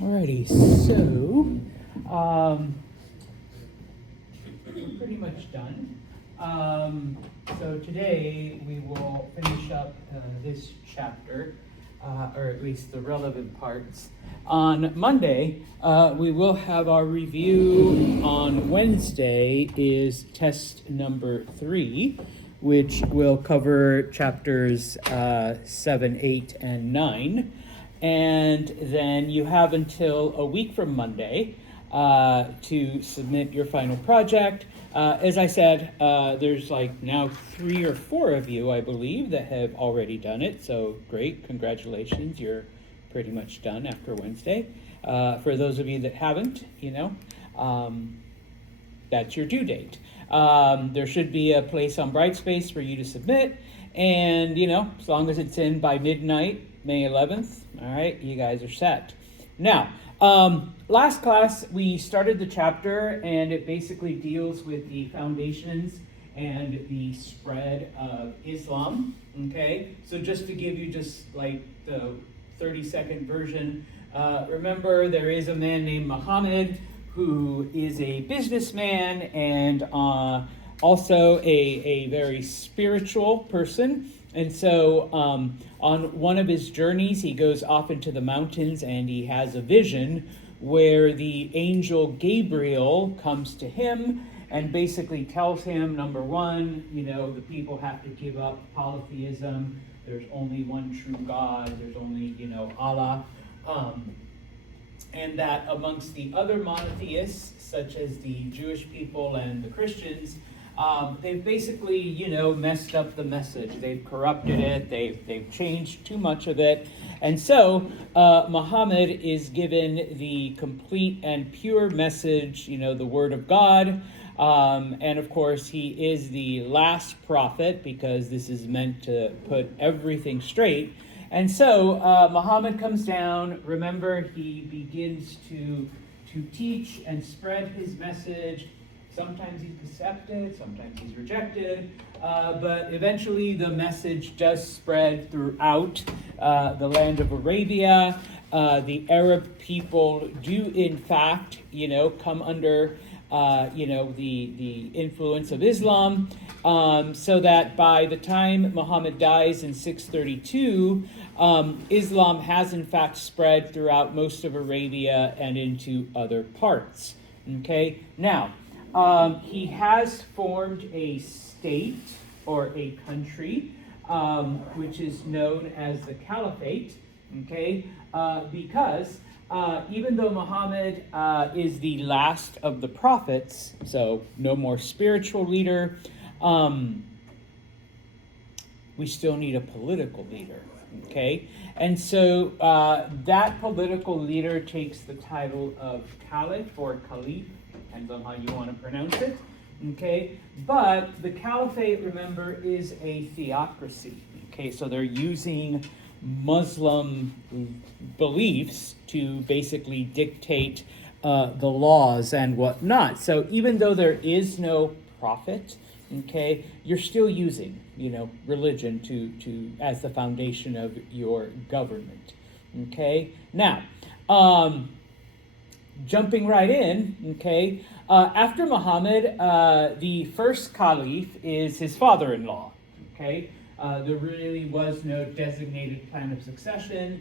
Alrighty, so we're pretty much done. So today we will finish up this chapter, or at least the relevant parts. On Monday, we will have our review. On Wednesday is test number 3, which will cover chapters 7, 8, and 9. And then you have until a week from Monday to submit your final project. As I said, there's like now 3 or 4 of you, I believe, that have already done it. So great, congratulations, you're pretty much done after Wednesday. For those of you that haven't, that's your due date. There should be a place on Brightspace for you to submit. And, as long as it's in by midnight, May 11th, all right, you guys are set. Now, last class, we started the chapter, and it basically deals with the foundations and the spread of Islam, okay? So just to give you just like the 30-second version, remember there is a man named Muhammad who is a businessman and also a very spiritual person. And so on one of his journeys, he goes off into the mountains and he has a vision where the angel Gabriel comes to him and basically tells him, number one, the people have to give up polytheism. There's only one true God. There's only, Allah. And that amongst the other monotheists, such as the Jewish people and the Christians, they've basically, messed up the message. They've corrupted it. They've changed too much of it. And so Muhammad is given the complete and pure message, the word of God. And of course, he is the last prophet because this is meant to put everything straight. And so Muhammad comes down. Remember, he begins to teach and spread his message. Sometimes he's accepted, sometimes he's rejected, but eventually the message does spread throughout the land of Arabia. The Arab people do, in fact, come under, the influence of Islam, so that by the time Muhammad dies in 632, Islam has, in fact, spread throughout most of Arabia and into other parts. Okay, now, he has formed a state or a country, which is known as the Caliphate, okay, because even though Muhammad is the last of the prophets, so no more spiritual leader, we still need a political leader, okay? And so that political leader takes the title of Caliph or Caliph, depends on how you want to pronounce it, okay? But the caliphate, remember, is a theocracy, okay? So they're using Muslim beliefs to basically dictate the laws and whatnot. So even though there is no prophet, okay, you're still using, religion to as the foundation of your government, okay? Now, jumping right in, okay, after Muhammad, the first caliph is his father-in-law, okay? There really was no designated plan of succession.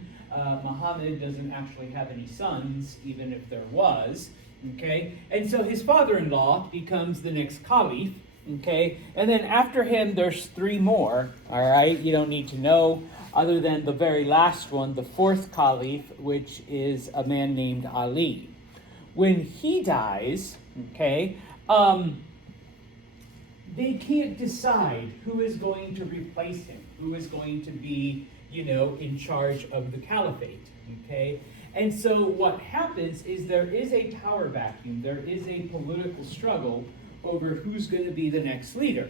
Muhammad doesn't actually have any sons, even if there was, okay? And so his father-in-law becomes the next caliph, okay? And then after him, there's 3 more, all right? You don't need to know, other than the very last one, the 4th caliph, which is a man named Ali. When he dies, okay, they can't decide who is going to replace him, who is going to be, in charge of the caliphate, okay? And so what happens is there is a power vacuum, there is a political struggle over who's going to be the next leader.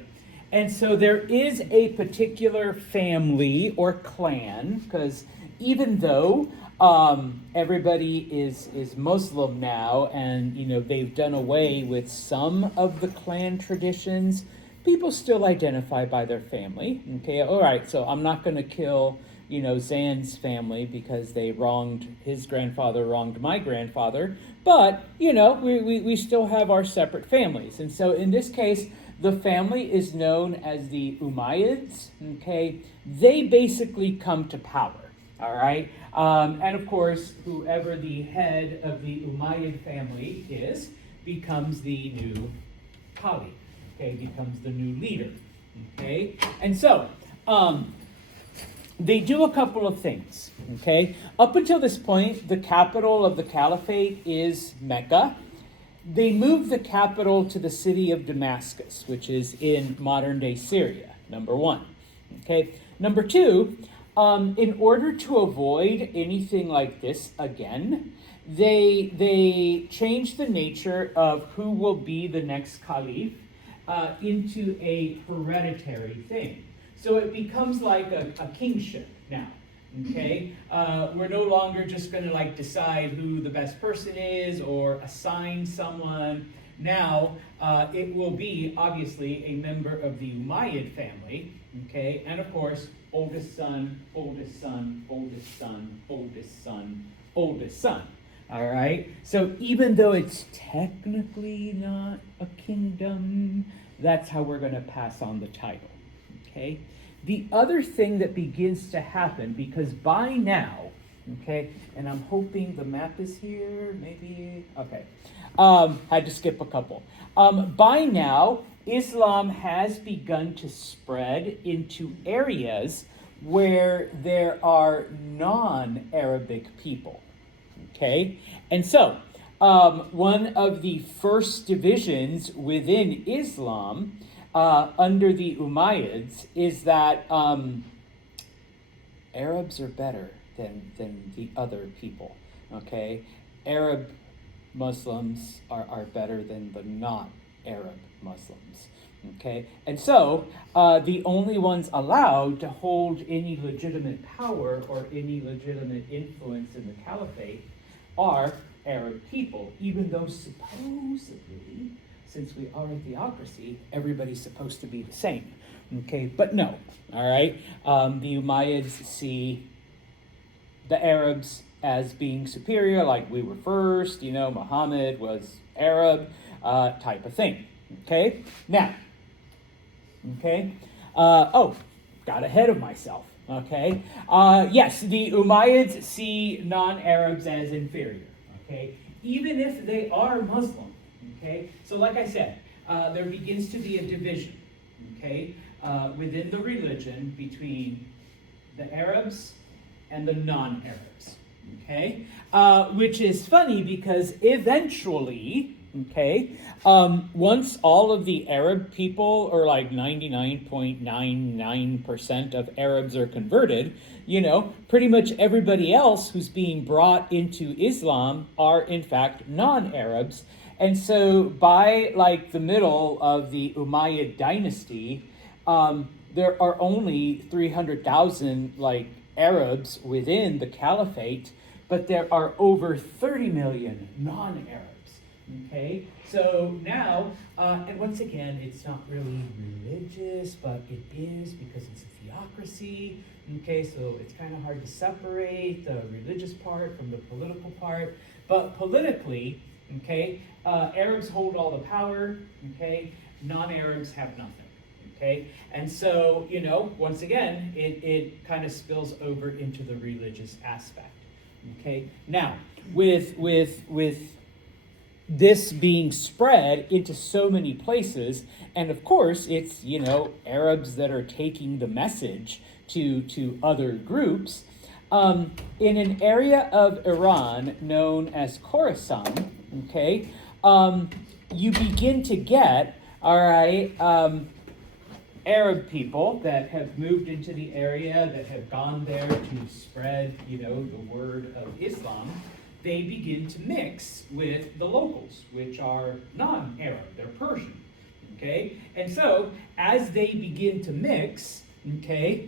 And so there is a particular family or clan, because even though everybody is Muslim now, and they've done away with some of the clan traditions, people still identify by their family. Okay, all right. So I'm not going to kill Zan's family because his grandfather wronged my grandfather. But, we still have our separate families. And so in this case, the family is known as the Umayyads, okay? They basically come to power, all right? And of course, whoever the head of the Umayyad family is becomes the new Caliph, okay? Becomes the new leader, okay? And so, they do a couple of things, okay? Up until this point, the capital of the caliphate is Mecca. They moved the capital to the city of Damascus, which is in modern-day Syria, number one. Okay. Number two, in order to avoid anything like this again, they changed the nature of who will be the next caliph into a hereditary thing. So it becomes like a kingship now. Okay, we're no longer just going to decide who the best person is or assign someone. Now it will be obviously a member of the Umayyad family. Okay, and of course, oldest son, oldest son, oldest son, oldest son, oldest son. All right. So even though it's technically not a kingdom, that's how we're going to pass on the title. Okay. The other thing that begins to happen, because by now, okay, and I'm hoping the map is here, maybe, okay. Had to skip a couple. By now, Islam has begun to spread into areas where there are non-Arabic people, okay? And so, one of the first divisions within Islam under the Umayyads is that Arabs are better than the other people, okay? Arab Muslims are better than the non-Arab Muslims, okay? And so the only ones allowed to hold any legitimate power or any legitimate influence in the caliphate are Arab people, even though supposedly, since we are a theocracy, everybody's supposed to be the same, okay? But no, all right? The Umayyads see the Arabs as being superior, like we were first, Muhammad was Arab, type of thing, okay? Now, okay? Got ahead of myself, okay? Yes, the Umayyads see non-Arabs as inferior, okay? Even if they are Muslim, okay? So like I said, there begins to be a division, okay, within the religion between the Arabs and the non-Arabs, okay? Which is funny because eventually, okay, once all of the Arab people, or like 99.99% of Arabs are converted, pretty much everybody else who's being brought into Islam are in fact non-Arabs. And so by the middle of the Umayyad dynasty, there are only 300,000 Arabs within the caliphate, but there are over 30 million non-Arabs. Okay, so now, and once again, it's not really religious, but it is because it's a theocracy. Okay, so it's kind of hard to separate the religious part from the political part. But politically, okay, Arabs hold all the power. Okay, non-Arabs have nothing. Okay, and so, once again, it kind of spills over into the religious aspect. Okay, now, with this being spread into so many places, and of course, it's, Arabs that are taking the message to other groups, in an area of Iran known as Khorasan, okay, you begin to get, all right, Arab people that have moved into the area, that have gone there to spread, the word of Islam. They begin to mix with the locals, which are non-Arab, they're Persian, okay? And so, as they begin to mix, okay,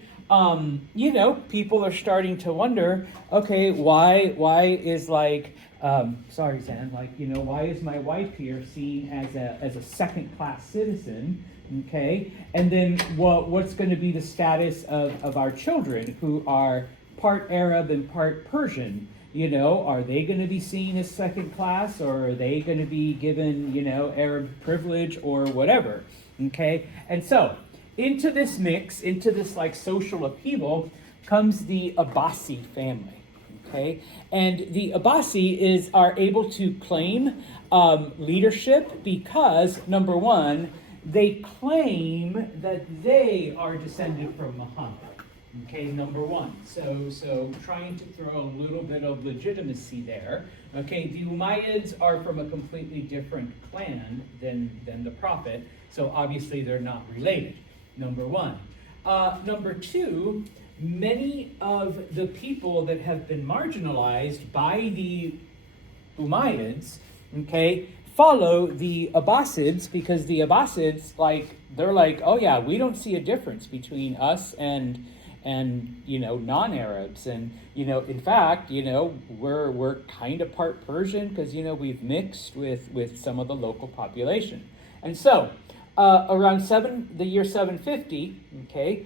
people are starting to wonder, okay, why is sorry, Zan, why is my wife here seen as a second-class citizen, okay? And then what's going to be the status of our children who are part Arab and part Persian, are they going to be seen as second class, or are they going to be given, Arab privilege or whatever? Okay, and so into this mix, into this like social upheaval, comes the Abbasi family. Okay, and the Abbasi are able to claim leadership because, number one, they claim that they are descended from Muhammad. Okay, number one. So trying to throw a little bit of legitimacy there. Okay, the Umayyads are from a completely different clan than the Prophet, so obviously they're not related. Number one. Number two, many of the people that have been marginalized by the Umayyads, okay, follow the Abbasids, because the Abbasids, they're like, oh yeah, we don't see a difference between us and non-Arabs, and in fact, we're kind of part Persian because we've mixed with some of the local population. And so around the year 750, okay,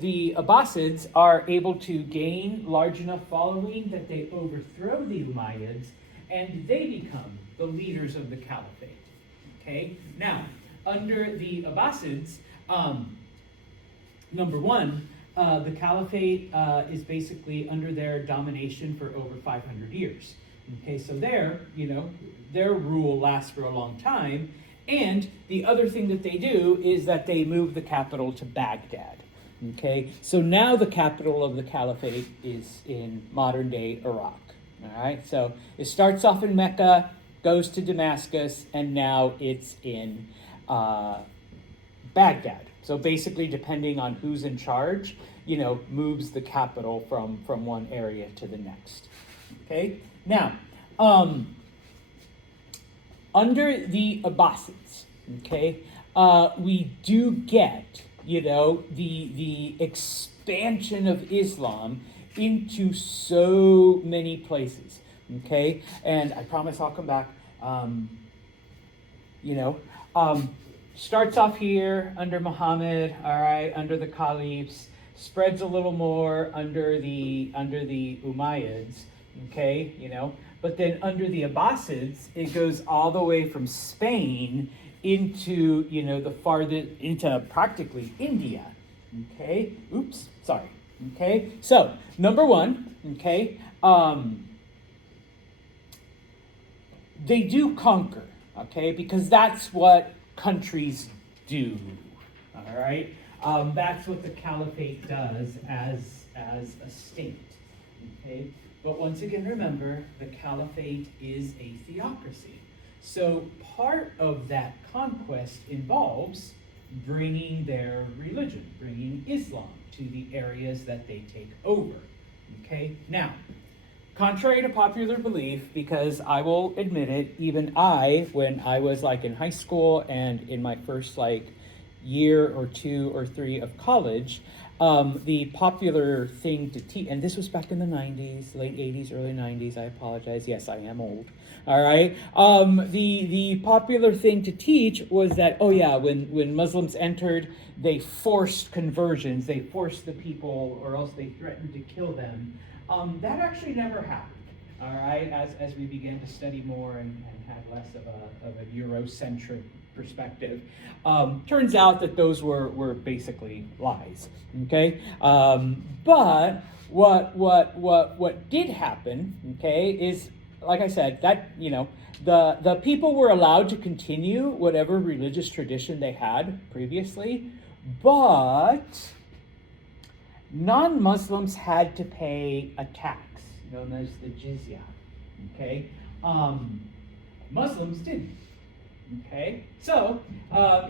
the Abbasids are able to gain large enough following that they overthrow the Umayyads, and they become the leaders of the caliphate. Okay, now under the Abbasids, number one, the caliphate is basically under their domination for over 500 years. Okay, so their rule lasts for a long time. And the other thing that they do is that they move the capital to Baghdad. Okay, so now the capital of the caliphate is in modern-day Iraq. All right, so it starts off in Mecca, goes to Damascus, and now it's in Baghdad. So basically, depending on who's in charge, moves the capital from one area to the next. Okay, now under the Abbasids, okay, we do get the expansion of Islam into so many places. Okay, and I promise I'll come back. Starts off here under Muhammad, all right, under the caliphs, spreads a little more under the Umayyads, okay, but then under the Abbasids, it goes all the way from Spain into the farthest, into practically India. Okay, okay, so number one, okay, they do conquer, okay, because that's what countries do. All right, that's what the caliphate does as a state. Okay, but once again, remember, the caliphate is a theocracy. So part of that conquest involves bringing their religion, bringing Islam to the areas that they take over. Okay, now, contrary to popular belief, because I will admit it, even when I was in high school and in my first year or 2 or 3 of college, the popular thing to teach, and this was back in the 90s, late 80s, early 90s, I apologize, yes, I am old, all right, the popular thing to teach was that, oh yeah, when Muslims entered, they forced conversions, they forced the people, or else they threatened to kill them. That actually never happened, all right, as we began to study more and had less of a Eurocentric perspective. Turns out that those were basically lies, okay? But what did happen, okay, is, like I said, that, the people were allowed to continue whatever religious tradition they had previously, but non-Muslims had to pay a tax known as the jizya, okay? Muslims didn't, okay? So,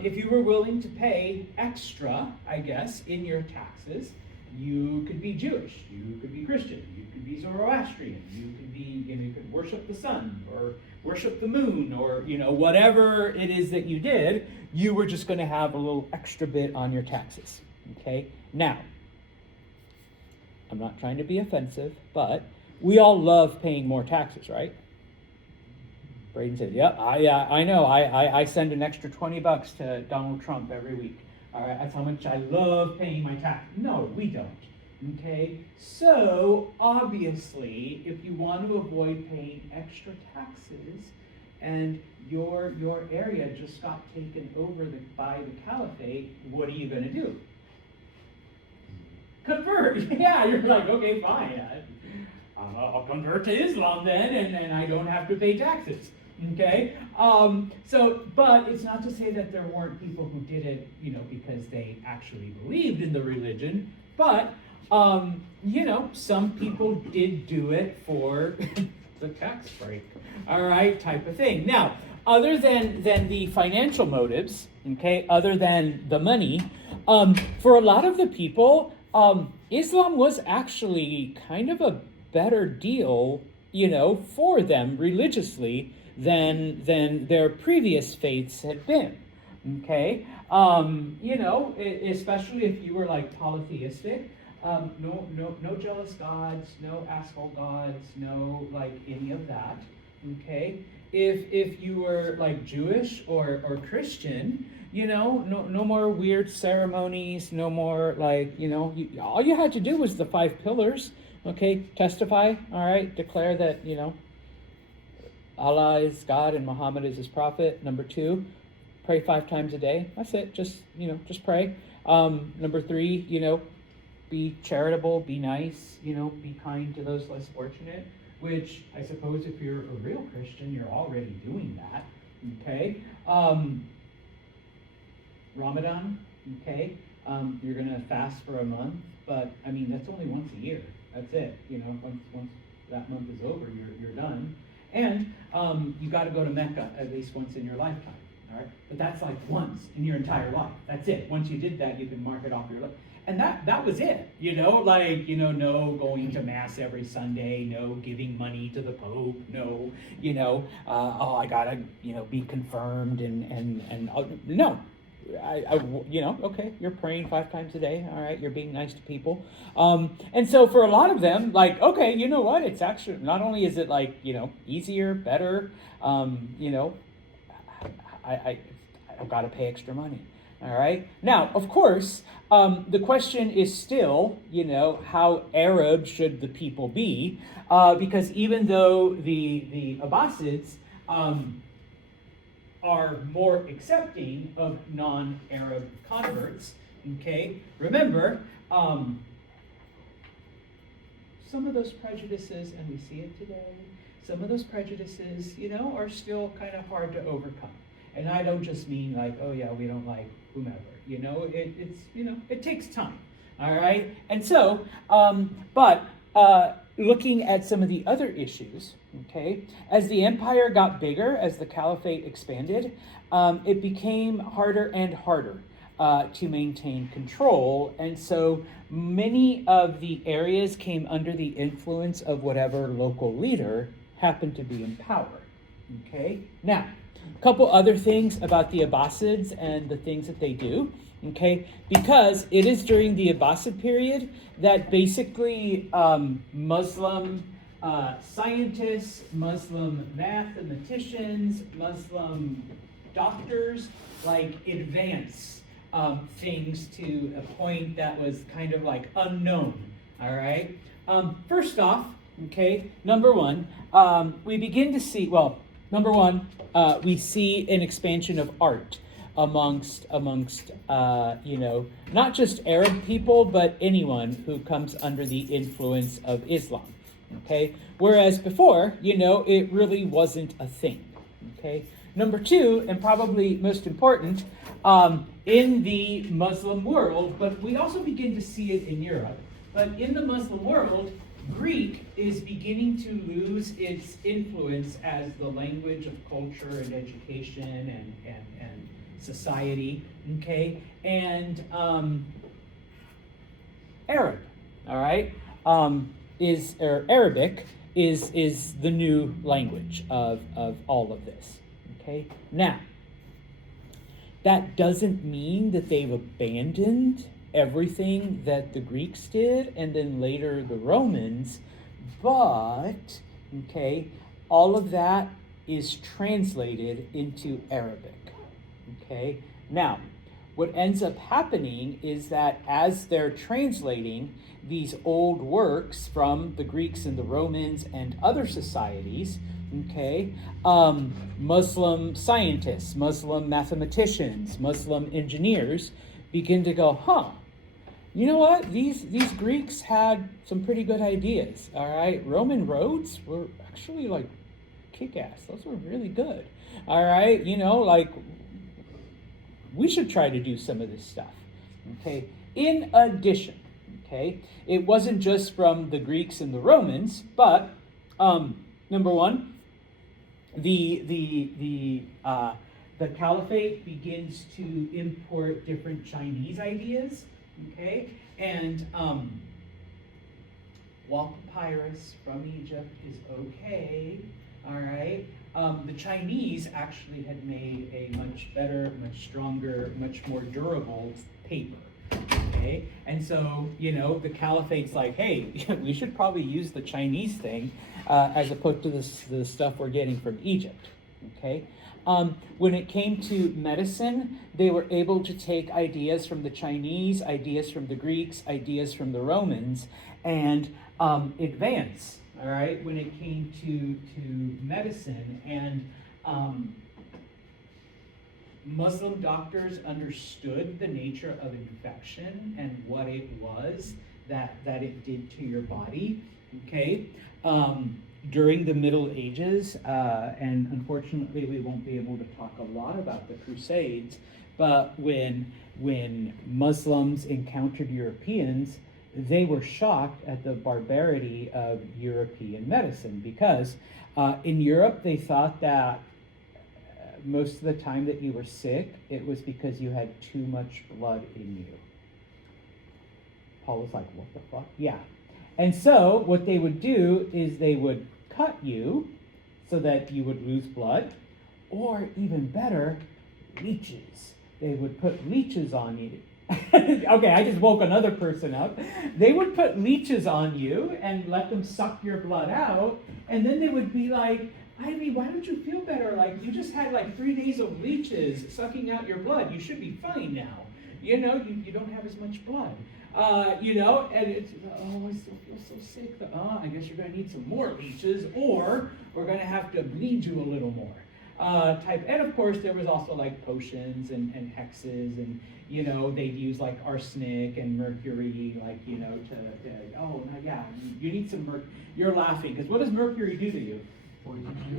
if you were willing to pay extra, I guess, in your taxes, you could be Jewish, you could be Christian, you could be Zoroastrian, you could be, you could worship the sun, or worship the moon, or, whatever it is that you did, you were just going to have a little extra bit on your taxes, okay? Now, I'm not trying to be offensive, but we all love paying more taxes, right? Braden said, yep, I know. I send an extra $20 to Donald Trump every week. All right, that's how much I love paying my tax. No, we don't. Okay, so obviously, if you want to avoid paying extra taxes, and your area just got taken over by the caliphate, what are you going to do? Convert. Yeah, you're like, okay, fine. I'll convert to Islam then, and I don't have to pay taxes. Okay? But it's not to say that there weren't people who did it, because they actually believed in the religion, but, some people did do it for the tax break, all right, type of thing. Now, other than the financial motives, okay, other than the money, for a lot of the people, Islam was actually kind of a better deal, for them religiously than their previous faiths had been. Okay, especially if you were like polytheistic, no jealous gods, no asshole gods, no like any of that. Okay, if you were like Jewish or Christian, no more weird ceremonies, no more like, all you had to do was the 5 pillars, okay, testify, all right, declare that, Allah is God and Muhammad is his prophet. Number 2, pray 5 times a day. That's it, just pray. Number 3, be charitable, be nice, be kind to those less fortunate, which I suppose if you're a real Christian, you're already doing that, okay? Ramadan, okay? You're going to fast for a month, but I mean, that's only once a year. That's it. Once that month is over, you're done. And you got to go to Mecca at least once in your lifetime, all right? But that's like once in your entire life. That's it. Once you did that, you can mark it off your life. And that was it, no going to mass every Sunday, no giving money to the Pope, no, I gotta, be confirmed and no. Okay, you're praying 5 times a day, all right, you're being nice to people. And so for a lot of them, like, okay, you know what, it's actually, not only is it like, easier, better, I've got to pay extra money. All right. Now, of course, the question is still, how Arab should the people be? Because even though the Abbasids are more accepting of non-Arab converts, okay, remember, some of those prejudices, and we see it today, some of those prejudices, are still kind of hard to overcome. And I don't just mean like, oh yeah, we don't like whomever. It takes time. All right. And so, looking at some of the other issues, okay, as the empire got bigger, as the caliphate expanded, it became harder and harder to maintain control. And so many of the areas came under the influence of whatever local leader happened to be in power. Okay. Now, a couple other things about the Abbasids and the things that they do, okay? Because it is during the Abbasid period that basically Muslim scientists, Muslim mathematicians, Muslim doctors, like advance things to a point that was kind of like unknown, all right? First off, okay, number one, we begin to see, number one, we see an expansion of art amongst not just Arab people, but anyone who comes under the influence of Islam. Okay, whereas before, it really wasn't a thing. Okay, number 2, and probably most important, in the Muslim world, but we also begin to see it in Europe. But in the Muslim world, Greek is beginning to lose its influence as the language of culture and education and society, okay? And Arab, all right, Arabic is the new language of all of this, okay? Now, that doesn't mean that they've abandoned everything that the Greeks did and then later the Romans, but, okay, all of that is translated into Arabic, okay? Now, what ends up happening is that as they're translating these old works from the Greeks and the Romans and other societies, okay, Muslim scientists, Muslim mathematicians, Muslim engineers begin to go, you know what? These Greeks had some pretty good ideas, all right? Roman roads were actually like kick-ass. Those were really good, all right? Like we should try to do some of this stuff, okay? In addition, okay, it wasn't just from the Greeks and the Romans, but number one, the caliphate begins to import different Chinese ideas, okay? And wall papyrus from Egypt is okay, all right? The Chinese actually had made a much better, much stronger, much more durable paper, okay? And so, the caliphate's like, hey, we should probably use the Chinese thing as opposed to the stuff we're getting from Egypt, okay? When it came to medicine, they were able to take ideas from the Chinese, ideas from the Greeks, ideas from the Romans, and advance, all right, when it came to medicine. And Muslim doctors understood the nature of infection and what it was that it did to your body, okay? During the Middle Ages, and unfortunately we won't be able to talk a lot about the Crusades, but when Muslims encountered Europeans, they were shocked at the barbarity of European medicine, because in Europe they thought that most of the time that you were sick, it was because you had too much blood in you. Paul was like, what the fuck? Yeah. And so what they would do is they would cut you so that you would lose blood, or even better, leeches. They would put leeches on you. Okay, I just woke another person up. They would put leeches on you and let them suck your blood out, and then they would be like, Ivy, why don't you feel better? Like, you just had like 3 days of leeches sucking out your blood. You should be fine now. You don't have as much blood. And it's, I still feel so sick. I guess you're going to need some more leeches, or we're going to have to bleed you a little more. And of course, there was also like potions and hexes, and they'd use like arsenic and mercury, like you need some mercury. You're laughing because what does mercury do to you?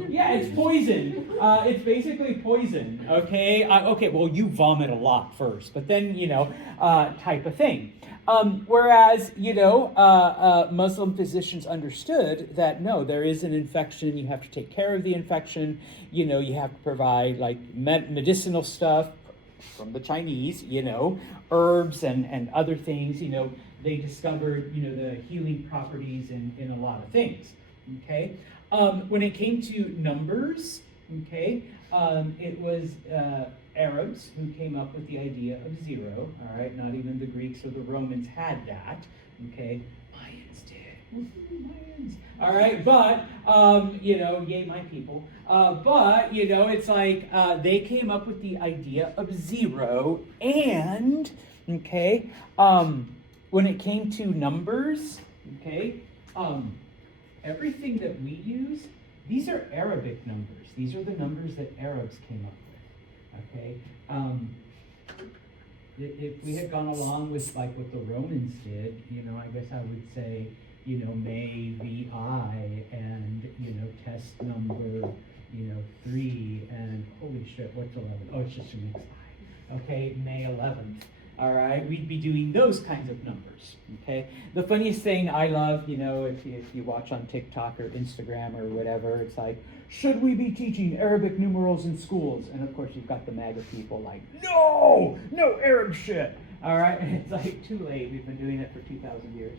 Yeah, it's poison. It's basically poison. Okay. Well, you vomit a lot first, but then type of thing. Whereas Muslim physicians understood that no, there is an infection. You have to take care of the infection. You have to provide like medicinal stuff from the Chinese. Herbs and other things. They discovered the healing properties in a lot of things. Okay. When it came to numbers, okay, it was Arabs who came up with the idea of zero, all right? Not even the Greeks or the Romans had that, okay? Mayans did. Mayans. All right, but, yay, my people. But, it's like they came up with the idea of zero, and, okay, when it came to numbers, okay, everything that we use, these are Arabic numbers. These are the numbers that Arabs came up with, okay? If we had gone along with like what the Romans did, I guess I would say, May VI and, test number, 3 and holy shit, what's 11? Oh, it's just an XI. Okay, May 11th. All right, we'd be doing those kinds of numbers, okay? The funniest thing I love, if you watch on TikTok or Instagram or whatever, it's like, should we be teaching Arabic numerals in schools? And of course, you've got the MAGA people like, no Arab shit. All right, and it's like, too late. We've been doing it for 2,000 years.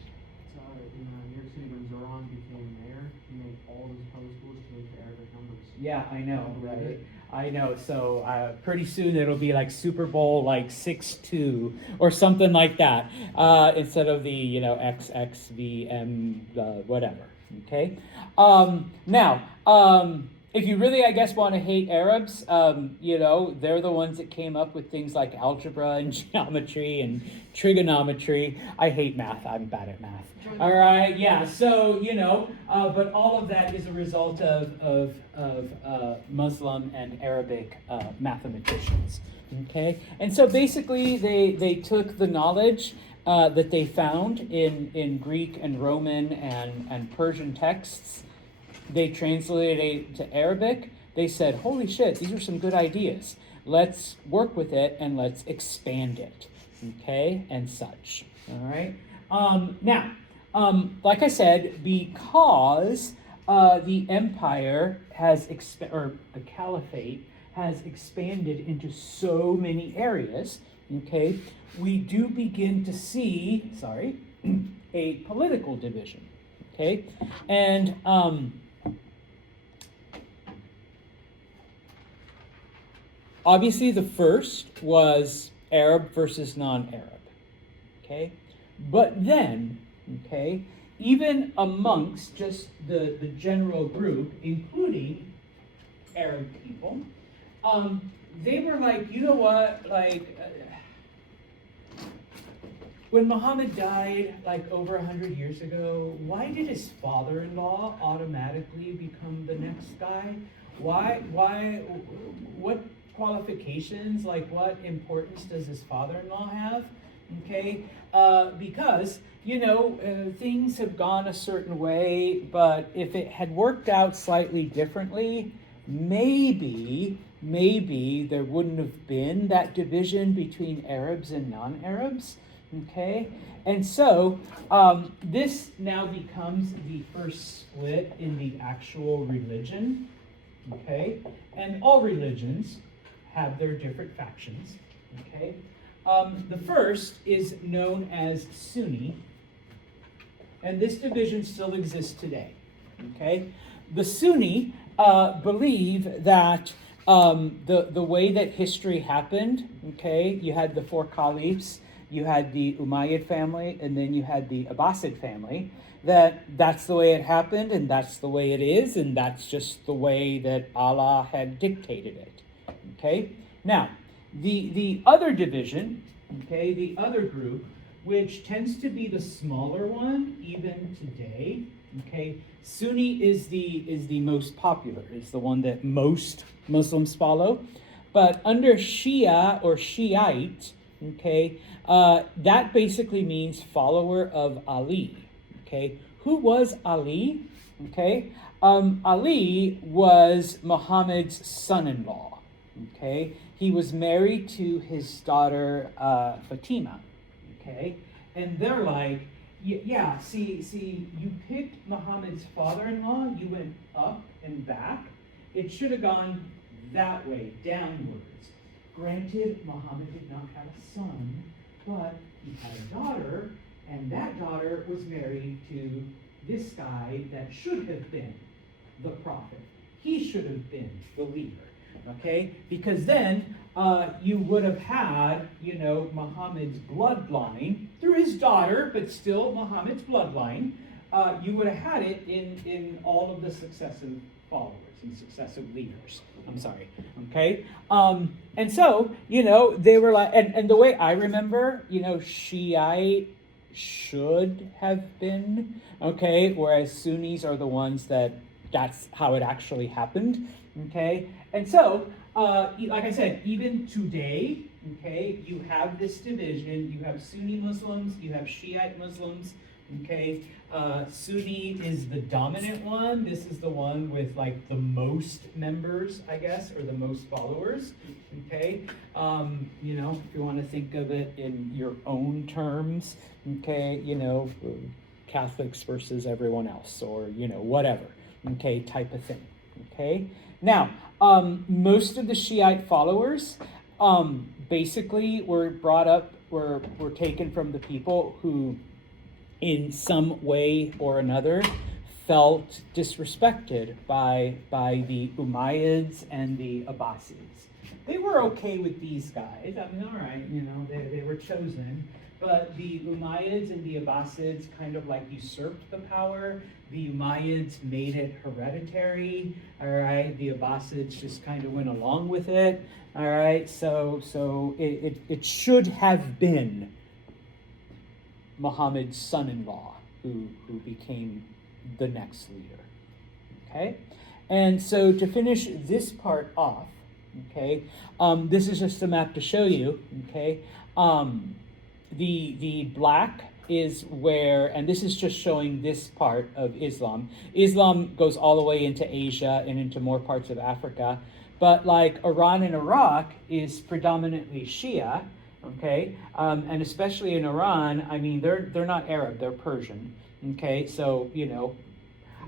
New York City, when Zoran became mayor, he made all those public schools change to Arabic numbers. Yeah, I know, right? I know. So pretty soon it'll be like Super Bowl like 6-2 or something like that, instead of the XXVM whatever. Okay. Now if you really, I guess, want to hate Arabs, they're the ones that came up with things like algebra and geometry and trigonometry. I hate math. I'm bad at math. All right, yeah. So but all of that is a result of Muslim and Arabic mathematicians. Okay, and so basically they took the knowledge that they found in Greek and Roman and Persian texts. They translated it to Arabic. They said, holy shit, these are some good ideas. Let's work with it and let's expand it, okay, and such, all right? Now, like I said, because the empire or the caliphate has expanded into so many areas, okay, we do begin to see, a political division, okay? And obviously the first was Arab versus non-Arab, okay? But then, okay, even amongst just the general group, including Arab people, they were like, you know what, when Muhammad died over 100 years ago, why did his father-in-law automatically become the next guy? What qualifications, what importance does his father-in-law have? Okay, because, things have gone a certain way, but if it had worked out slightly differently, maybe there wouldn't have been that division between Arabs and non-Arabs. Okay, and so this now becomes the first split in the actual religion. Okay, and all religions have their different factions. Okay, the first is known as Sunni, and this division still exists today. Okay, the Sunni believe that the way that history happened. Okay, you had the four caliphs. You had the Umayyad family, and then you had the Abbasid family. That's the way it happened, and that's the way it is, and that's just the way that Allah had dictated it. Okay? Now, the other division, okay, the other group, which tends to be the smaller one even today, okay, Sunni is the most popular, is the one that most Muslims follow. But under Shia or Shiite, okay, that basically means follower of Ali. Okay, who was Ali? Okay, Ali was Muhammad's son-in-law. Okay, he was married to his daughter Fatima. Okay, and they're like, yeah, see, you picked Muhammad's father-in-law. You went up and back. It should have gone that way, downwards. Granted, Muhammad did not have a son, but he had a daughter, and that daughter was married to this guy that should have been the prophet. He should have been the leader, okay? Because then you would have had, Muhammad's bloodline through his daughter, but still Muhammad's bloodline. You would have had it in all of the successive followers and successive leaders. I'm sorry. Okay? And so, they were like, and the way I remember, Shiite should have been, okay, whereas Sunnis are the ones that's how it actually happened, okay? And so, like I said, even today, okay, you have this division. You have Sunni Muslims, you have Shiite Muslims, okay? Sunni is the dominant one. This is the one with the most members, I guess, or the most followers. Okay, if you want to think of it in your own terms, okay, Catholics versus everyone else, or whatever, okay, type of thing. Okay, now most of the Shiite followers basically were taken from the people who, in some way or another, felt disrespected by the Umayyads and the Abbasids. They were okay with these guys. I mean, all right, they were chosen. but the Umayyads and the Abbasids kind of like usurped the power. The Umayyads made it hereditary, all right? The Abbasids just kind of went along with it, all right? So it should have been Muhammad's son-in-law who became the next leader, okay? And so to finish this part off, okay, this is just a map to show you, okay? The black is where, and this is just showing this part of Islam. Islam goes all the way into Asia and into more parts of Africa, but like Iran and Iraq is predominantly Shia, okay? And especially in Iran, I mean, they're not Arab, they're Persian, okay? So, you know,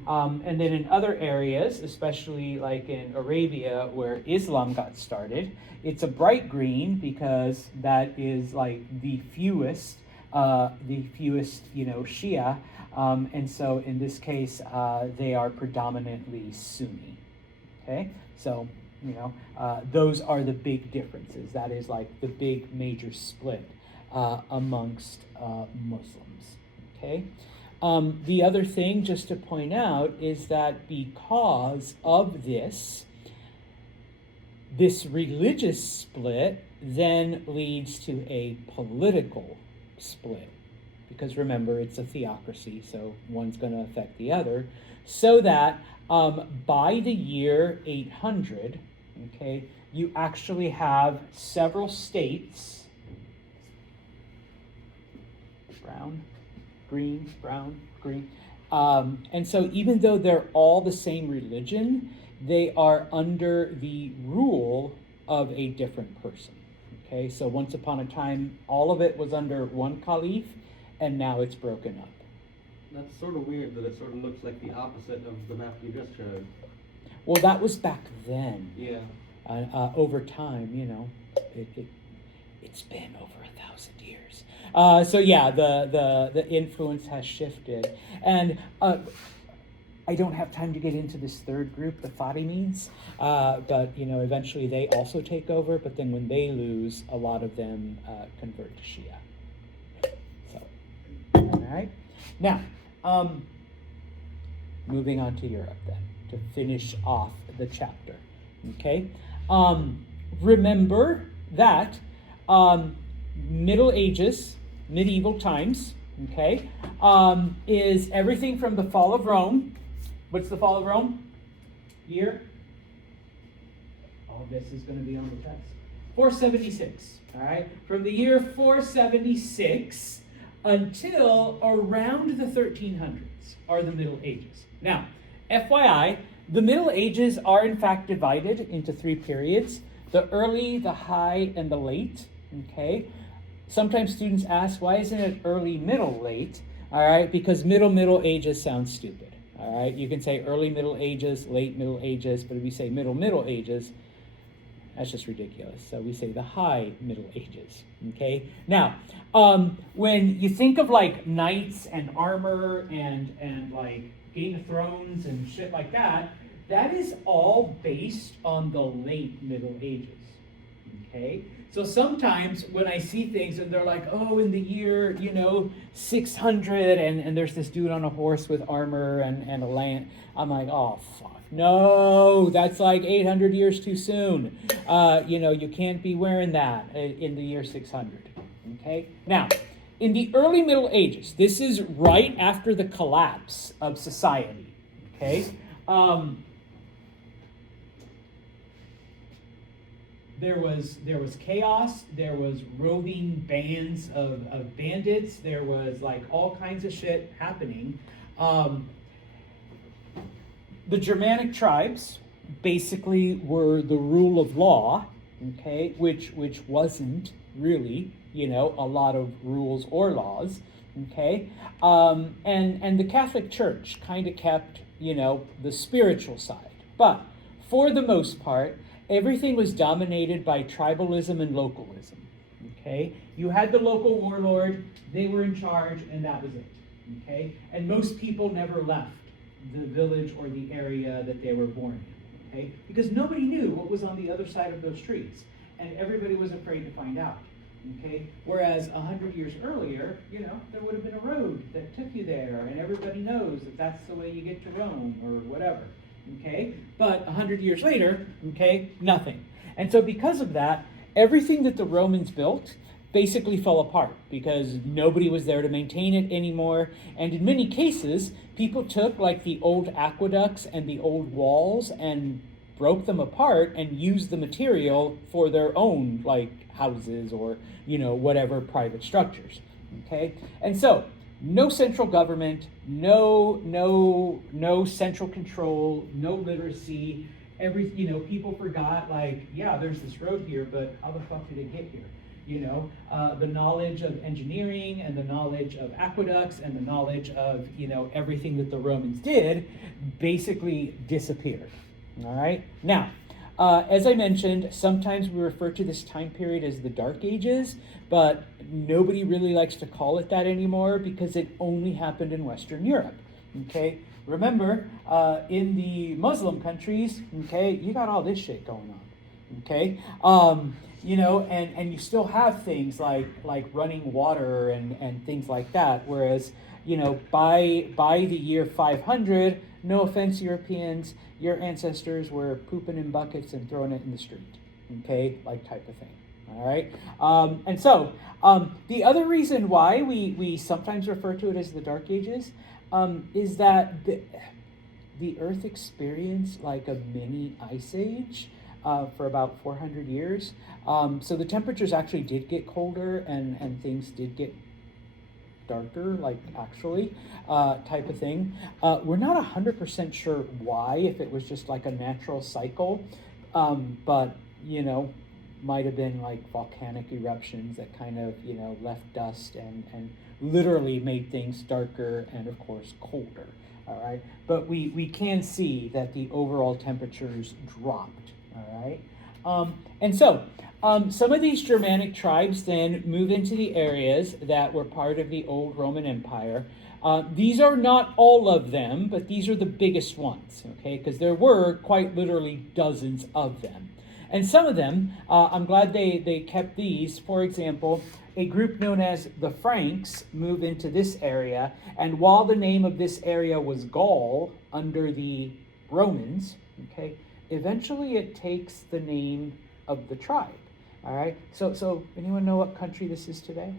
and then in other areas, especially like in Arabia where Islam got started, it's a bright green because that is like the fewest, you know, Shia. And so in this case, they are predominantly Sunni. Okay, so, you know, those are the big differences. That is like the big major split amongst Muslims. Okay. The other thing, just to point out, is that because of this religious split then leads to a political split. Because remember, it's a theocracy, so one's going to affect the other. So that by the year 800, okay, you actually have several states, brown, green, brown, green. And so even though they're all the same religion, they are under the rule of a different person. Okay, so once upon a time, all of it was under one caliph, and now it's broken up. That's sort of weird that it sort of looks like the opposite of the map you just showed. Well, that was back then. Yeah. Over time, you know, it's been over 1,000 years. So yeah, the influence has shifted, and I don't have time to get into this third group, the Fatimids, but you know, eventually they also take over. But then when they lose, a lot of them convert to Shia. So, all right. Now, moving on to Europe then to finish off the chapter. Okay. Remember that Middle Ages, medieval times, okay, is everything from the fall of Rome. What's the fall of Rome? Year? All this is going to be on the test. 476, all right? From the year 476 until around the 1300s are the Middle Ages. Now, FYI, the Middle Ages are in fact divided into three periods: the early, the high, and the late, okay? Sometimes students ask, why isn't it early, middle, late? All right, because Middle Ages sounds stupid. All right, you can say early Middle Ages, late Middle Ages, but if we say Middle Ages, that's just ridiculous. So we say the high Middle Ages, okay? Now, when you think of like knights and armor and like Game of Thrones and shit like that, that is all based on the late Middle Ages, okay? So sometimes when I see things and they're like, oh, in the year, you know, 600, and there's this dude on a horse with armor and a lance, I'm like, oh, fuck. No, that's like 800 years too soon. You know, you can't be wearing that in the year 600, okay? Now, in the early Middle Ages, this is right after the collapse of society, okay? There was chaos, there was roving bands of bandits, there was like all kinds of shit happening. The Germanic tribes basically were the rule of law, okay, which wasn't really, you know, a lot of rules or laws, okay? And the Catholic Church kind of kept, you know, the spiritual side. But for the most part, everything was dominated by tribalism and localism, okay? You had the local warlord, they were in charge, and that was it, okay? And most people never left the village or the area that they were born in, okay? Because nobody knew what was on the other side of those trees, and everybody was afraid to find out. Okay, whereas 100 years earlier, there would have been a road that took you there, and everybody knows that that's the way you get to Rome or whatever. Okay, but 100 years later, nothing. And so because of that, everything that the Romans built basically fell apart because nobody was there to maintain it anymore. And in many cases, people took like the old aqueducts and the old walls and broke them apart and used the material for their own like houses or whatever private structures. Okay, and so no central government, no central control, no literacy. People forgot, there's this road here, but how the fuck did it get here? The knowledge of engineering and the knowledge of aqueducts and the knowledge of, everything that the Romans did basically disappeared. All right? Now, as I mentioned, sometimes we refer to this time period as the Dark Ages, but nobody really likes to call it that anymore because it only happened in Western Europe. Okay? Remember, in the Muslim countries, you got all this shit going on. Okay? And you still have things like running water and things like that. Whereas, by the year 500, no offense, Europeans, your ancestors were pooping in buckets and throwing it in the street. Type of thing. All right. And so the other reason why we sometimes refer to it as the Dark Ages is that the Earth experienced like a mini ice age for about 400 years. So the temperatures actually did get colder and things did get darker, type of thing. We're not 100% sure why, if it was just like a natural cycle, but, might have been like volcanic eruptions that kind of, left dust and literally made things darker and, of course, colder. All right. But we can see that the overall temperatures dropped. All right. And so some of these Germanic tribes then move into the areas that were part of the old Roman Empire. These are not all of them, but these are the biggest ones, because there were quite literally dozens of them. And some of them, I'm glad they kept these. For example, a group known as the Franks move into this area, and while the name of this area was Gaul under the Romans, eventually it takes the name of the tribe. All right. So anyone know what country this is today?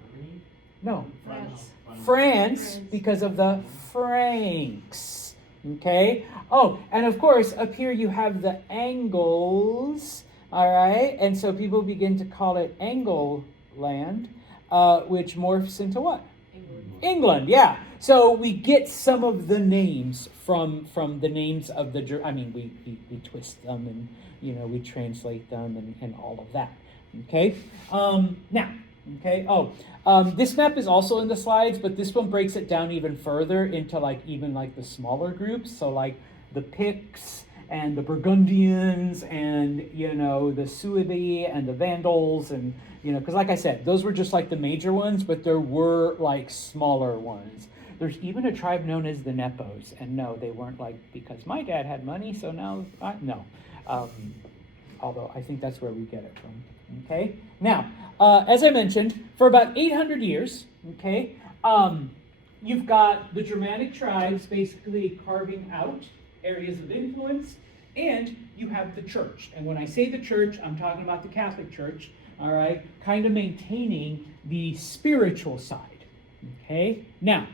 Germany? No. France. France, because of the Franks. Okay. Oh, and of course, up here you have the Angles. All right. And so people begin to call it Angleland, which morphs into what? England, yeah. So we get some of the names from the names of the, we twist them and, we translate them and all of that. Okay. Now, this map is also in the slides, but this one breaks it down even further into even the smaller groups. So like the Picts and the Burgundians and, the Suebi and the Vandals and, because like I said, those were just like the major ones, but there were like smaller ones. There's even a tribe known as the Nepos, and no, they weren't because my dad had money, so now, no. Although I think that's where we get it from. Okay. Now, as I mentioned, for about 800 years, you've got the Germanic tribes basically carving out areas of influence, and you have the church. And when I say the church, I'm talking about the Catholic Church, all right, kind of maintaining the spiritual side. Okay. Now,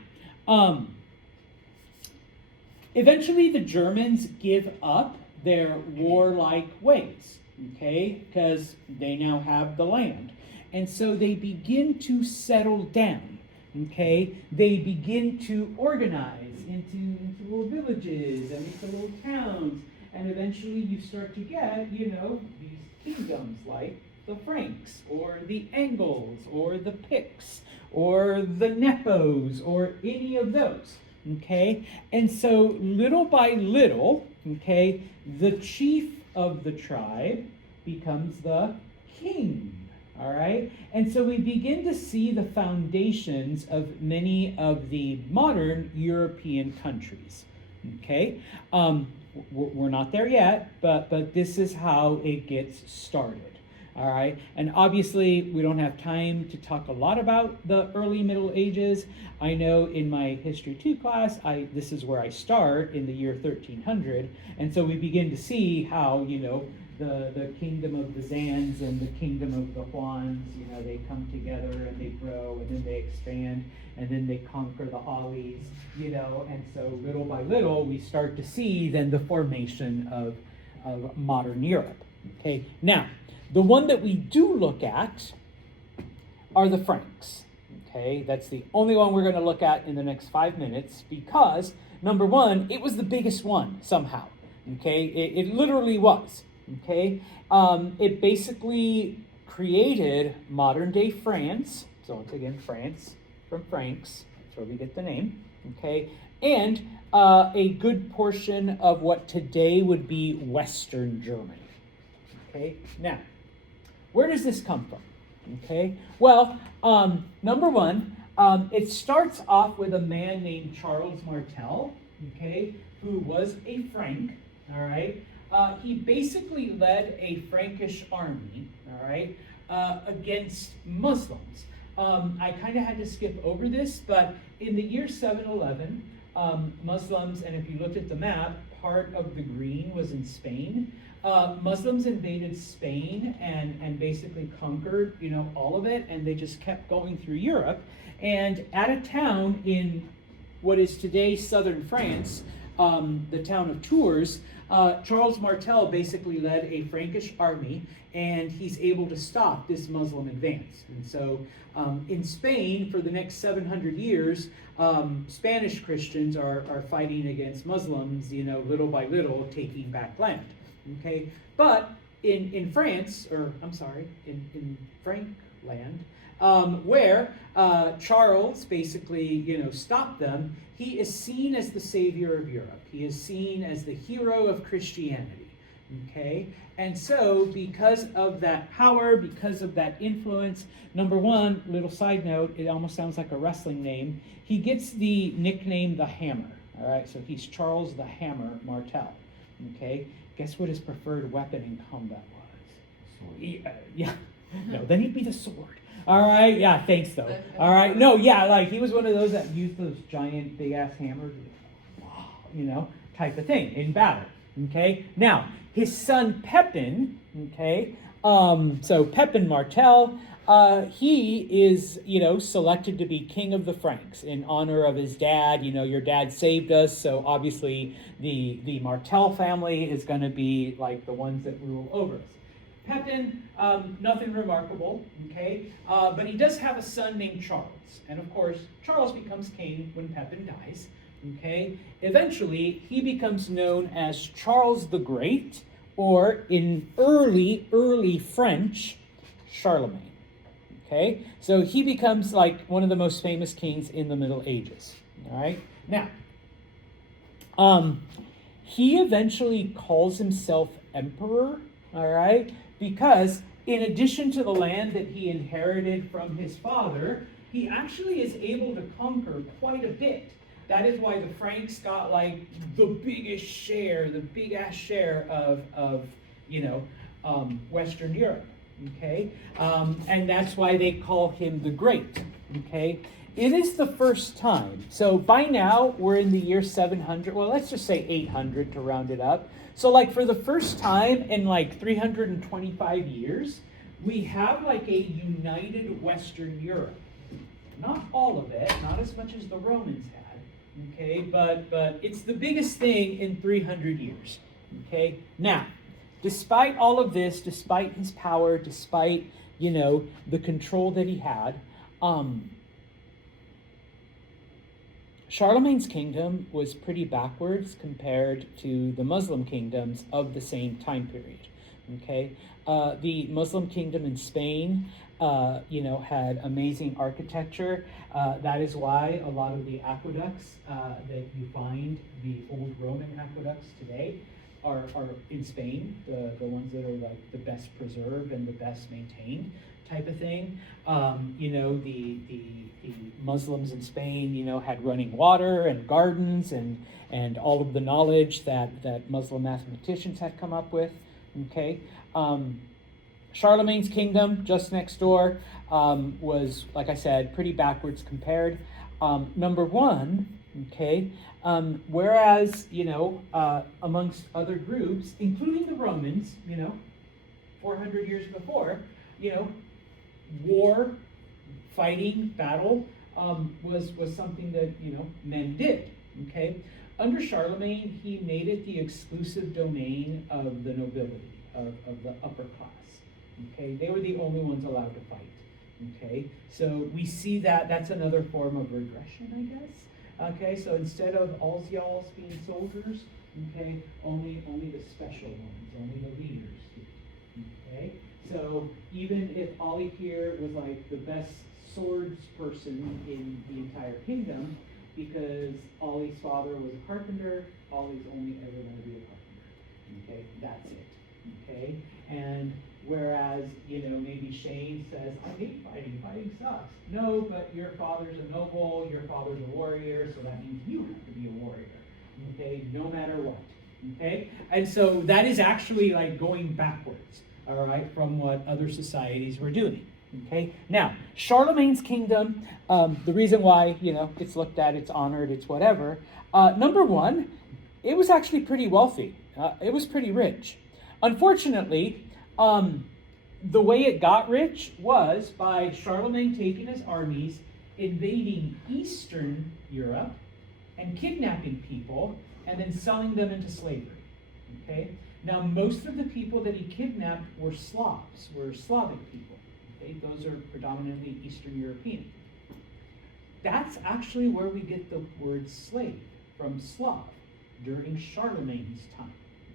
eventually the Germans give up their warlike ways, because they now have the land. And so they begin to settle down, They begin to organize into little villages and into little towns. And eventually you start to get, these kingdoms like the Franks or the Angles or the Picts or the Nepos or any of those. And so little by little, the chief of the tribe becomes the king. All right. And so we begin to see the foundations of many of the modern European countries. We're not there yet, but this is how it gets started. All right, and obviously we don't have time to talk a lot about the early Middle Ages. I know in my History 2 class, this is where I start in the year 1300, and so we begin to see how, the kingdom of the Zans and the kingdom of the Huans, they come together and they grow and then they expand and then they conquer the Hawleys, and so little by little we start to see then the formation of modern Europe. Okay, now, the one that we do look at are the Franks. Okay, that's the only one we're going to look at in the next 5 minutes because, number one, it was the biggest one somehow. Okay, it literally was. Okay, it basically created modern day France. So once again, France from Franks. That's where we get the name. Okay, and a good portion of what today would be Western Germany. Okay, now, where does this come from? Okay, well, number one, it starts off with a man named Charles Martel, okay, who was a Frank, all right. He basically led a Frankish army, all right, against Muslims. I kind of had to skip over this, but in the year 711, Muslims, and if you looked at the map, part of the green was in Spain. Muslims invaded Spain and basically conquered, all of it, and they just kept going through Europe. And at a town in what is today southern France, the town of Tours, Charles Martel basically led a Frankish army, and he's able to stop this Muslim advance. And so in Spain, for the next 700 years, Spanish Christians are fighting against Muslims, little by little, taking back land. Okay, but in France, or I'm sorry, in Frank land, where Charles basically, stopped them, he is seen as the savior of Europe. He is seen as the hero of Christianity. Okay, and so because of that power, because of that influence, number one, little side note, it almost sounds like a wrestling name. He gets the nickname the Hammer. All right, so he's Charles the Hammer Martel. Okay. Guess what his preferred weapon in combat was? Sword. Yeah. No, then he'd be the sword. All right. Yeah, thanks, though. All right. No, yeah, like he was one of those that used those giant, big-ass hammers, type of thing in battle. Okay. Now, his son Pepin, okay, so Pepin Martel, he is, selected to be king of the Franks in honor of his dad. Your dad saved us, so obviously the Martel family is going to be like the ones that rule over us. Pepin, nothing remarkable, okay, but he does have a son named Charles, and of course Charles becomes king when Pepin dies. Okay, eventually he becomes known as Charles the Great, or in early French, Charlemagne. Okay, so he becomes like one of the most famous kings in the Middle Ages. All right, now, he eventually calls himself emperor. All right, because in addition to the land that he inherited from his father, he actually is able to conquer quite a bit. That is why the Franks got like the biggest share, the big ass share of Western Europe. Okay, and that's why they call him the Great. Okay, it is the first time. So by now we're in the year 700. Well, let's just say 800 to round it up. So like for the first time in like 325 years, we have like a united Western Europe. Not all of it, not as much as the Romans had. Okay, but it's the biggest thing in 300 years. Okay, now, despite all of this, despite his power, despite, the control that he had, Charlemagne's kingdom was pretty backwards compared to the Muslim kingdoms of the same time period. Okay, the Muslim kingdom in Spain, had amazing architecture. That is why a lot of the aqueducts that you find, the old Roman aqueducts today, are in Spain, the ones that are like the best preserved and the best maintained type of thing. The Muslims in Spain, had running water and gardens and all of the knowledge that Muslim mathematicians had come up with. Okay, Charlemagne's kingdom, just next door, was, like I said, pretty backwards compared. Number one, okay, whereas, amongst other groups, including the Romans, 400 years before, war, fighting, battle, was something that, men did, okay? Under Charlemagne, he made it the exclusive domain of the nobility, of the upper class, okay? They were the only ones allowed to fight, okay? So we see that's another form of regression, I guess, okay? So instead of all y'all being soldiers, okay, only the special ones, only the leaders, okay? So even if Ollie here was like the best swords person in the entire kingdom, because Ollie's father was a carpenter, Ollie's only ever going to be a carpenter. Okay, that's it. Okay, and whereas, maybe Shane says, I hate fighting, fighting sucks. No, but your father's a noble, your father's a warrior, so that means you have to be a warrior. Okay, no matter what. Okay, and so that is actually like going backwards, all right, from what other societies were doing. Okay, now, Charlemagne's kingdom, the reason why, it's looked at, it's honored, it's whatever, number one, it was actually pretty wealthy. It was pretty rich. Unfortunately, the way it got rich was by Charlemagne taking his armies, invading Eastern Europe, and kidnapping people, and then selling them into slavery. Okay, now most of the people that he kidnapped were Slavs, were Slavic people. Those are predominantly Eastern European. That's actually where we get the word slave, from Slav, during Charlemagne's time,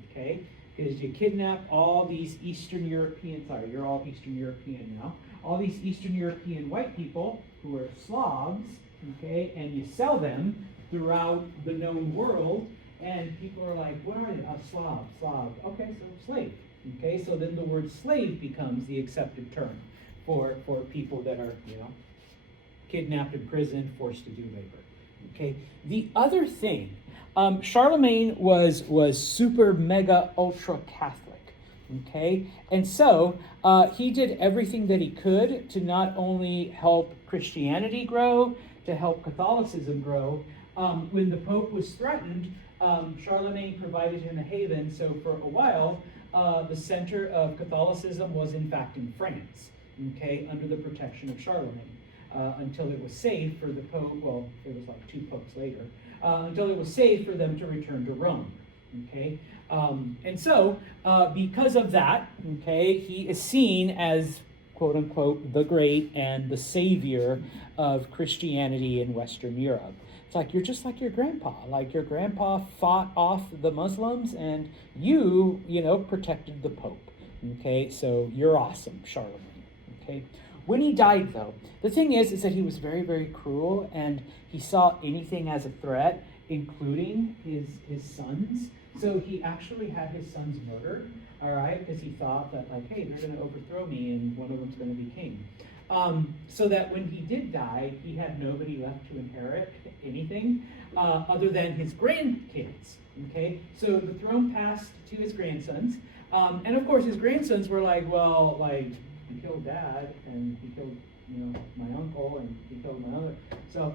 okay? Because you kidnap all these Eastern European, you're all Eastern European now, all these Eastern European white people who are Slavs, okay, and you sell them throughout the known world, and people are like, what are they? Slav. Okay, so slave. Okay, so then the word slave becomes the accepted term for people that are, kidnapped, imprisoned, forced to do labor. Okay. The other thing, Charlemagne was super mega ultra Catholic. Okay, and so he did everything that he could to not only help Christianity grow, to help Catholicism grow. When the Pope was threatened, Charlemagne provided him a haven. So for a while, the center of Catholicism was in fact in France. Okay, under the protection of Charlemagne, until it was safe for the Pope, well, it was like 2 popes later, until it was safe for them to return to Rome. Okay, and so because of that, okay, he is seen as, quote unquote, the great and the savior of Christianity in Western Europe. It's like, you're just like your grandpa. Like, your grandpa fought off the Muslims and you protected the Pope. Okay, so you're awesome, Charlemagne. Okay. When he died, though, the thing is that he was very, very cruel, and he saw anything as a threat, including his sons. So he actually had his sons murdered, all right, because he thought that, like, hey, they're going to overthrow me, and one of them's going to be king. So that when he did die, he had nobody left to inherit anything other than his grandkids. Okay, so the throne passed to his grandsons, and of course his grandsons were like, well, like, he killed Dad, and he killed, my uncle, and he killed my other. So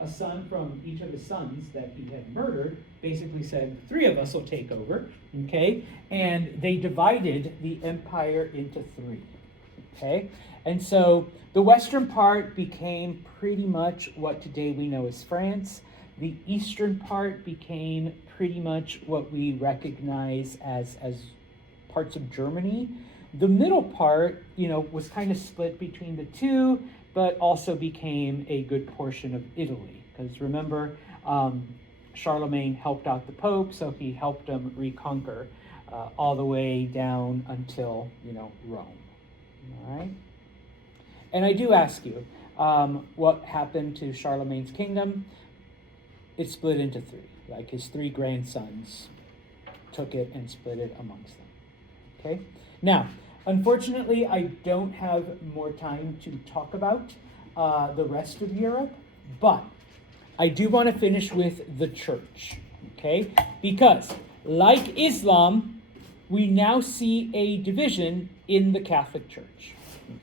a son from each of his sons that he had murdered basically said, 3 of us will take over, okay? And they divided the empire into 3, okay? And so the western part became pretty much what today we know as France. The eastern part became pretty much what we recognize as parts of Germany. The middle part, was kind of split between the two, but also became a good portion of Italy. Because remember, Charlemagne helped out the Pope, so he helped him reconquer all the way down until, Rome. All right? And I do ask you, what happened to Charlemagne's kingdom? It split into 3. Like, his 3 grandsons took it and split it amongst them. Okay? Now, unfortunately, I don't have more time to talk about the rest of Europe, but I do want to finish with the church, okay? Because, like Islam, we now see a division in the Catholic Church.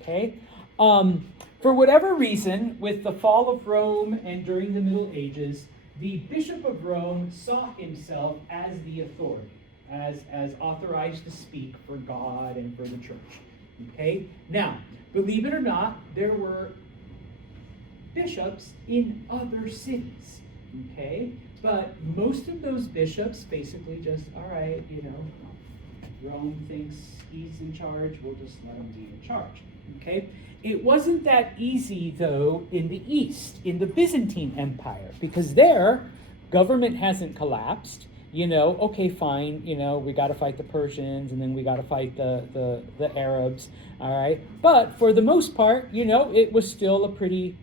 Okay? For whatever reason, with the fall of Rome and during the Middle Ages, the Bishop of Rome saw himself as the authority, as authorized to speak for God and for the church. Okay? Now, believe it or not, there were bishops in other cities. Okay? But most of those bishops basically just, all right, Rome thinks he's in charge, we'll just let him be in charge. Okay? It wasn't that easy, though, in the East, in the Byzantine Empire, because there, government hasn't collapsed. Okay, fine, we got to fight the Persians, and then we got to fight the Arabs, all right? But for the most part, it was still a pretty,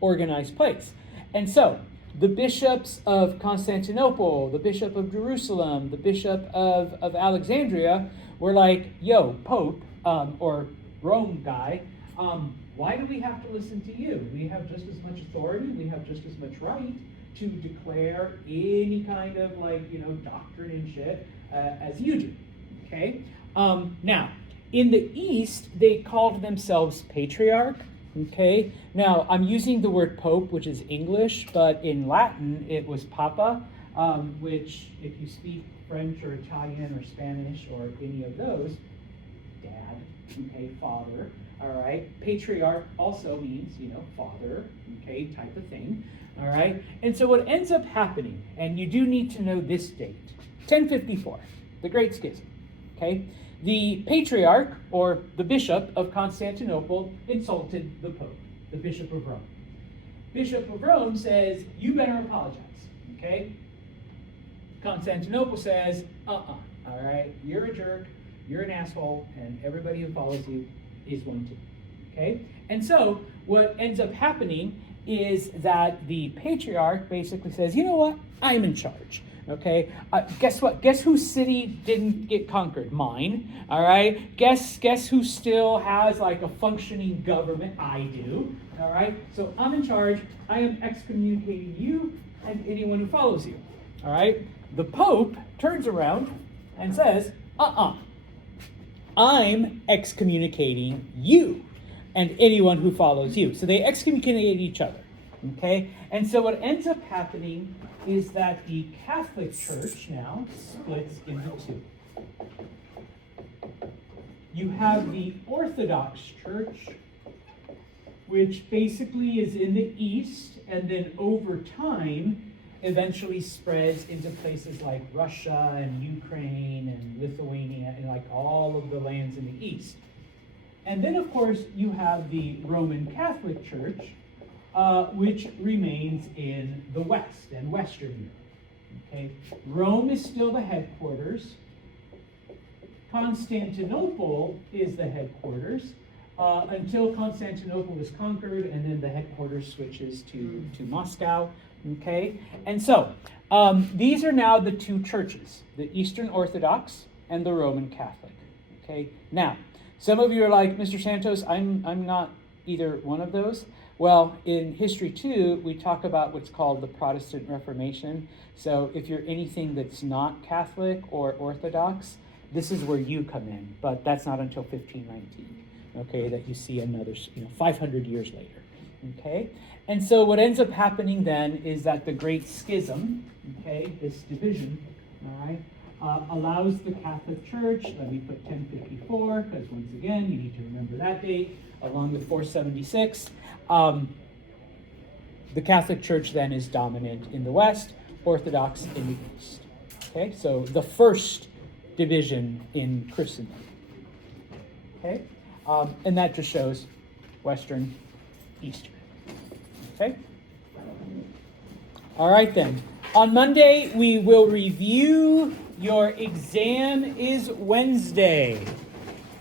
organized place. And so, the bishops of Constantinople, the bishop of Jerusalem, the bishop of Alexandria were like, yo, Pope, or Rome guy, why do we have to listen to you? We have just as much authority, we have just as much right to declare any kind of doctrine and shit as you do. Okay? Now, in the East, they called themselves patriarch. Okay? Now, I'm using the word pope, which is English, but in Latin, it was papa, which, if you speak French or Italian or Spanish or any of those, dad, okay, father, all right? Patriarch also means, father, okay, type of thing, all right? And so what ends up happening, and you do need to know this date, 1054, the Great Schism, okay? The patriarch, or the bishop of Constantinople, insulted the Pope, the Bishop of Rome. Bishop of Rome says, you better apologize, okay? Constantinople says, all right, you're a jerk, you're an asshole, and everybody who follows you is one too, okay? And so what ends up happening is that the patriarch basically says, you know what, I'm in charge, okay? Guess what? Guess whose city didn't get conquered? Mine, all right? Guess who still has like a functioning government? I do, all right? So I'm in charge. I am excommunicating you and anyone who follows you, all right? The Pope turns around and says, I'm excommunicating you and anyone who follows you. So they excommunicate each other, okay? And so what ends up happening is that the Catholic Church now splits into two. You have the Orthodox Church, which basically is in the East, and then over time, eventually spreads into places like Russia and Ukraine and Lithuania and like all of the lands in the East. And then, of course, you have the Roman Catholic Church, which remains in the West and Western Europe. Okay? Rome is still the headquarters. Constantinople is the headquarters until Constantinople is conquered, and then the headquarters switches to Moscow. Okay? And so, these are now the two churches, the Eastern Orthodox and the Roman Catholic. Okay? Now, some of you are like, Mr. Santos, I'm not either one of those. Well, in history too, we talk about what's called the Protestant Reformation. So if you're anything that's not Catholic or Orthodox, this is where you come in. But that's not until 1519, okay, that you see another, 500 years later, okay? And so what ends up happening then is that the Great Schism, okay, this division, all right, allows the Catholic Church, let me put 1054, because once again, you need to remember that date, along with 476. The Catholic Church then is dominant in the West, Orthodox in the East. Okay, so the first division in Christendom. Okay, and that just shows Western, Eastern. Okay? All right then. On Monday, we will review. Your exam is Wednesday.